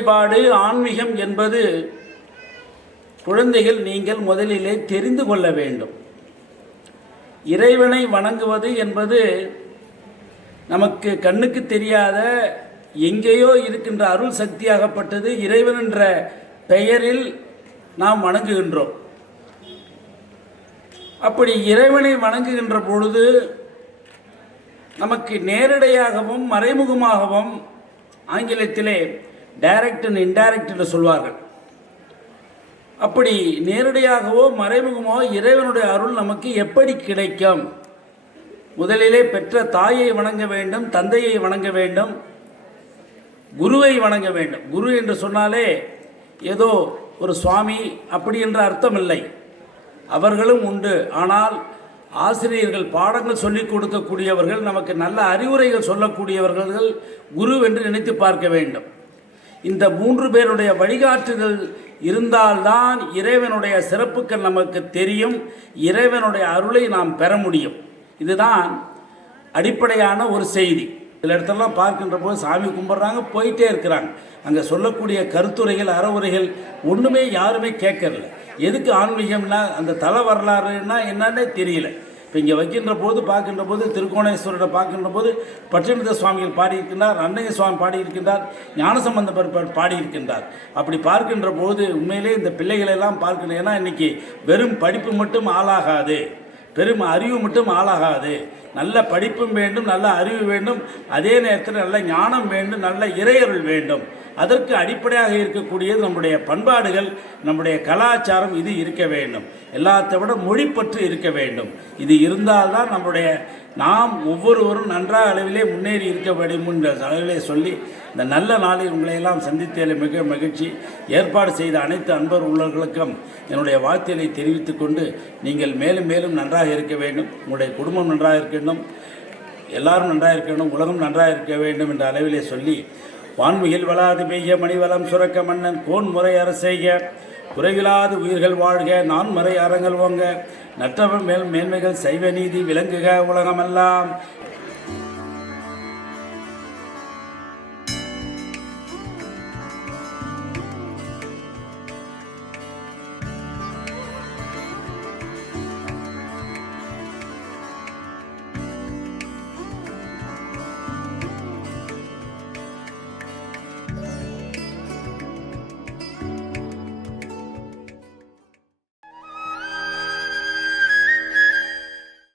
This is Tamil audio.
வழிபாடு ஆன்மீகம் என்பது குழந்தைகள் நீங்கள் முதலிலே தெரிந்து கொள்ள வேண்டும். இறைவனை வணங்குவது என்பது நமக்கு கண்ணுக்கு தெரியாத எங்கேயோ இருக்கின்ற அருள் சக்தியாகப்பட்டது. இறைவன் என்ற பெயரில் நாம் வணங்குகின்றோம். அப்படி இறைவனை வணங்குகின்ற பொழுது நமக்கு நேரடியாகவும் மறைமுகமாகவும், ஆங்கிலத்திலே டைரக்ட் அண்ட் இன்டைரக்ட் என்று சொல்வார்கள், அப்படி நேரடியாகவோ மறைமுகமோ இறைவனுடைய அருள் நமக்கு எப்படி கிடைக்கும்? முதலிலே பெற்ற தாயை வணங்க வேண்டும், தந்தையை வணங்க வேண்டும், குருவை வணங்க வேண்டும். குரு என்று சொன்னாலே ஏதோ ஒரு சுவாமி அப்படி என்ற அர்த்தம் இல்லை. அவர்களும் உண்டு. ஆனால் ஆசிரியர்கள் பாடங்கள் சொல்லிக் கொடுக்கக்கூடியவர்கள், நமக்கு நல்ல அறிவுரைகள் சொல்லக்கூடியவர்கள் குரு என்று நினைத்து பார்க்க வேண்டும். இந்த 3 பேருடைய வழிகாட்டுதல் இருந்தால்தான் இறைவனுடைய சிறப்புகள் நமக்கு தெரியும், இறைவனுடைய அருளை நாம் பெற முடியும். இதுதான் அடிப்படையான ஒரு செய்தி. சில இடத்துலலாம் பார்க்கின்ற போது சாமி கும்பிட்றாங்க, போயிட்டே இருக்கிறாங்க. அங்கே சொல்லக்கூடிய கருத்துரைகள் அறவுரைகள் ஒன்றுமே யாருமே கேட்கறல. எதுக்கு ஆன்மீகம்னா அந்த தல வரலாறுன்னா என்னன்னே தெரியல. இப்போ இங்கே வைக்கின்ற போது பார்க்கின்ற போது திருக்கோணேஸ்வரரை பார்க்கின்ற போது பட்டினத்த சுவாமிகள் பாடியிருக்கின்றார், அன்னைய சுவாமி பாடியிருக்கின்றார், ஞானசம்பந்தர் பாடியிருக்கின்றார். அப்படி பார்க்கின்ற போது உண்மையிலே இந்த பிள்ளைகளெல்லாம் பார்க்கணும். ஏன்னா இன்றைக்கி வெறும் படிப்பு மட்டும் ஆளாகாது, பெரும் அறிவு மட்டும் ஆளாகாது. நல்ல படிப்பும் வேண்டும், நல்ல அறிவு வேண்டும், அதே நேரத்தில் நல்ல ஞானம் வேண்டும், நல்ல இறையருள் வேண்டும். அதற்கு அடிப்படையாக இருக்கக்கூடியது நம்முடைய பண்பாடுகள், நம்முடைய கலாச்சாரம். இது இருக்க வேண்டும். எல்லாத்தை விட மொழிப்பற்று இருக்க வேண்டும். இது இருந்தால்தான் நாம் ஒவ்வொருவரும் நன்றாக அளவிலே முன்னேறி இருக்க வேண்டும் என்ற அளவிலே சொல்லி இந்த நல்ல நாளில் உங்களையெல்லாம் சந்தித்ததில் மிக மகிழ்ச்சி. ஏற்பாடு செய்த அனைத்து அன்பர் உள்ளவர்களுக்கும் என்னுடைய வாழ்த்துக்களை தெரிவித்துக் கொண்டு, நீங்கள் மேலும் மேலும் நன்றாக இருக்க வேண்டும், உங்களுடைய குடும்பம் நன்றாக இருக்க வேண்டும், எல்லாரும் நன்றாக இருக்க வேண்டும், உலகம் நன்றாக இருக்க வேண்டும் என்ற அளவிலே சொல்லி, வான்மிகில் வளாது பெய்ய மணிவளம் சுரக்க மன்னன் கோன் முறை அரசெய்க, குறைவிலாது உயிர்கள் வாழ்க, நான் மறை அறங்கள் ஓங்க, நற்றவம் மேன்மைகள் சைவ நீதி விளங்குக உலகமெல்லாம்.